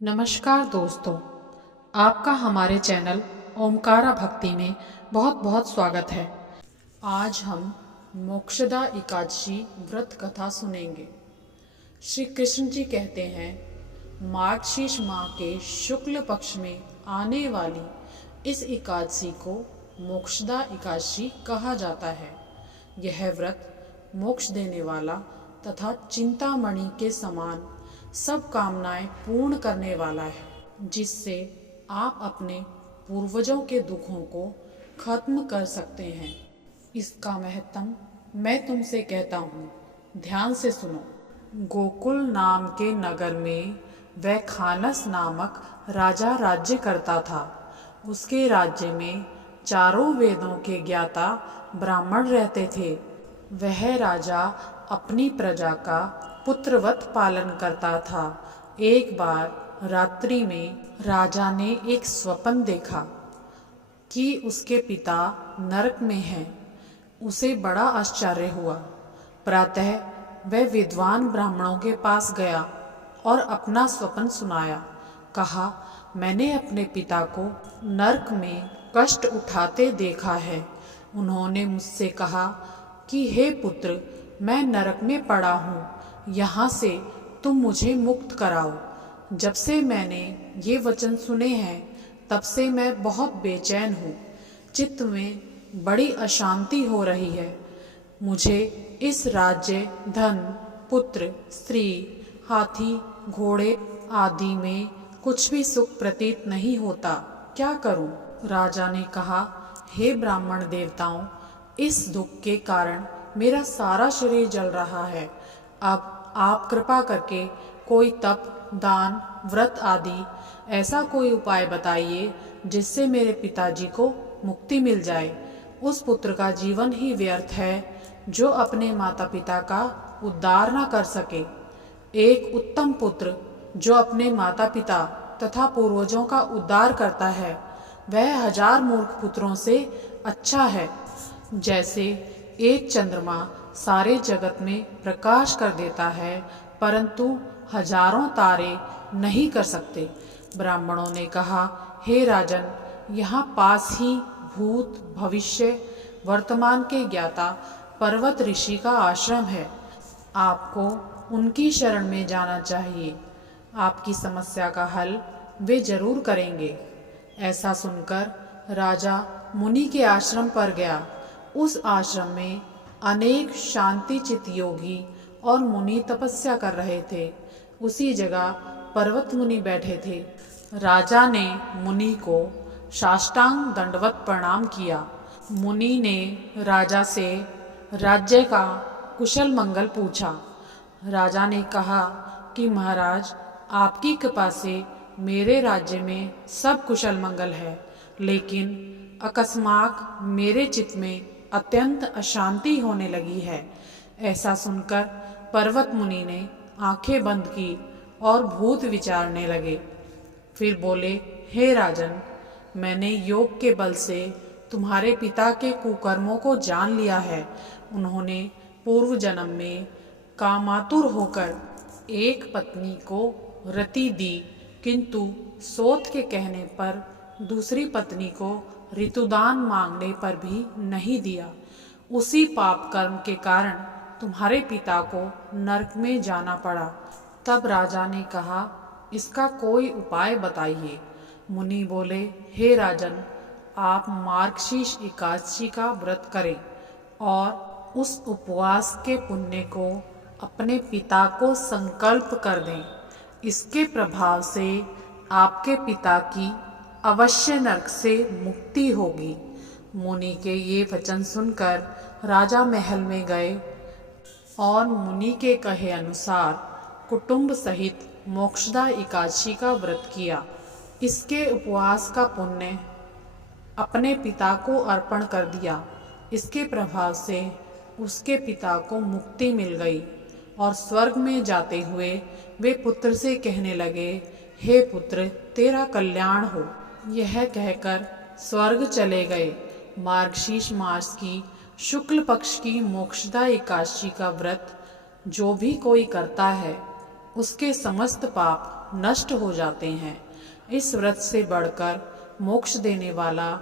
नमस्कार दोस्तों, आपका हमारे चैनल ओमकारा भक्ति में बहुत बहुत स्वागत है। आज हम मोक्षदा एकादशी व्रत कथा सुनेंगे। श्री कृष्ण जी कहते हैं, मार्गशीर्ष माह के शुक्ल पक्ष में आने वाली इस एकादशी को मोक्षदा एकादशी कहा जाता है। यह व्रत मोक्ष देने वाला तथा चिंतामणि के समान सब कामनाएं पूर्ण करने वाला है, जिससे आप अपने पूर्वजों के दुखों को खत्म कर सकते हैं। इसका महत्व मैं तुमसे कहता हूँ, ध्यान से सुनो। गोकुल नाम के नगर में वैखानस नामक राजा राज्य करता था। उसके राज्य में चारों वेदों के ज्ञाता ब्राह्मण रहते थे। वह राजा अपनी प्रजा का पुत्रवत पालन करता था। एक बार रात्रि में राजा ने एक स्वप्न देखा कि उसके पिता नरक में हैं। उसे बड़ा आश्चर्य हुआ। प्रातः वह विद्वान ब्राह्मणों के पास गया और अपना स्वप्न सुनाया। कहा, मैंने अपने पिता को नरक में कष्ट उठाते देखा है। उन्होंने मुझसे कहा कि हे पुत्र, मैं नरक में पड़ा हूँ, यहाँ से तुम मुझे मुक्त कराओ। जब से मैंने ये वचन सुने हैं, तब से मैं बहुत बेचैन हूँ। चित्त में बड़ी अशांति हो रही है। मुझे इस राज्य, धन, पुत्र, स्त्री, हाथी, घोड़े आदि में कुछ भी सुख प्रतीत नहीं होता। क्या करूं? राजा ने कहा, हे ब्राह्मण देवताओं, इस दुख के कारण मेरा सारा शरीर जल रहा है। अब आप कृपा करके कोई तप, दान, व्रत आदि ऐसा कोई उपाय बताइए जिससे मेरे पिताजी को मुक्ति मिल जाए। उस पुत्र का जीवन ही व्यर्थ है जो अपने माता पिता का उद्धार न कर सके। एक उत्तम पुत्र जो अपने माता पिता तथा पूर्वजों का उद्धार करता है, वह 1000 मूर्ख पुत्रों से अच्छा है। जैसे एक चंद्रमा सारे जगत में प्रकाश कर देता है, परंतु हजारों तारे नहीं कर सकते। ब्राह्मणों ने कहा, हे राजन, यहाँ पास ही भूत, भविष्य, वर्तमान के ज्ञाता पर्वत ऋषि का आश्रम है। आपको उनकी शरण में जाना चाहिए। आपकी समस्या का हल वे जरूर करेंगे। ऐसा सुनकर राजा मुनि के आश्रम पर गया। उस आश्रम में अनेक शांति चित योगी और मुनि तपस्या कर रहे थे। उसी जगह पर्वत मुनि बैठे थे। राजा ने मुनि को साष्टांग दंडवत प्रणाम किया। मुनि ने राजा से राज्य का कुशल मंगल पूछा। राजा ने कहा कि महाराज, आपकी कृपा से मेरे राज्य में सब कुशल मंगल है, लेकिन अकस्मात मेरे चित्त में अत्यंत अशांति होने लगी है। ऐसा सुनकर पर्वत मुनि ने आंखें बंद की और भूत विचारने लगे। फिर बोले, हे राजन, मैंने योग के बल से तुम्हारे पिता के कुकर्मों को जान लिया है। उन्होंने पूर्व जन्म में कामातुर होकर एक पत्नी को रति दी, किंतु सोत के कहने पर दूसरी पत्नी को ऋतुदान मांगने पर भी नहीं दिया। उसी पाप कर्म के कारण तुम्हारे पिता को नरक में जाना पड़ा। तब राजा ने कहा, इसका कोई उपाय बताइए। मुनि बोले, हे राजन, आप मार्गशीर्ष एकादशी का व्रत करें और उस उपवास के पुण्य को अपने पिता को संकल्प कर दें। इसके प्रभाव से आपके पिता की अवश्य नरक से मुक्ति होगी। मुनि के ये वचन सुनकर राजा महल में गए और मुनि के कहे अनुसार कुटुंब सहित मोक्षदा एकादशी का व्रत किया। इसके उपवास का पुण्य अपने पिता को अर्पण कर दिया। इसके प्रभाव से उसके पिता को मुक्ति मिल गई और स्वर्ग में जाते हुए वे पुत्र से कहने लगे, हे पुत्र, तेरा कल्याण हो। यह कहकर स्वर्ग चले गए। मार्गशीर्ष मास की शुक्ल पक्ष की मोक्षदा एकादशी का व्रत जो भी कोई करता है, उसके समस्त पाप नष्ट हो जाते हैं। इस व्रत से बढ़कर मोक्ष देने वाला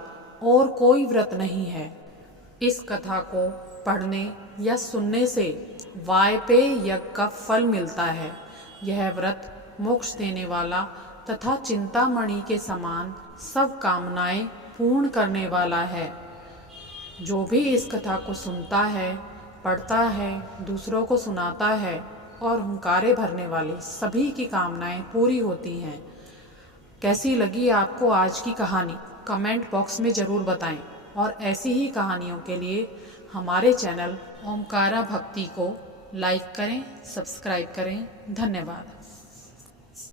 और कोई व्रत नहीं है। इस कथा को पढ़ने या सुनने से वायपेय यज्ञ का फल मिलता है। यह व्रत मोक्ष देने वाला तथा चिंतामणि के समान सब कामनाएं पूर्ण करने वाला है। जो भी इस कथा को सुनता है, पढ़ता है, दूसरों को सुनाता है और हुंकारे भरने वाले सभी की कामनाएं पूरी होती हैं। कैसी लगी आपको आज की कहानी? कमेंट बॉक्स में ज़रूर बताएं और ऐसी ही कहानियों के लिए हमारे चैनल ओमकारा भक्ति को लाइक करें, सब्सक्राइब करें। धन्यवाद।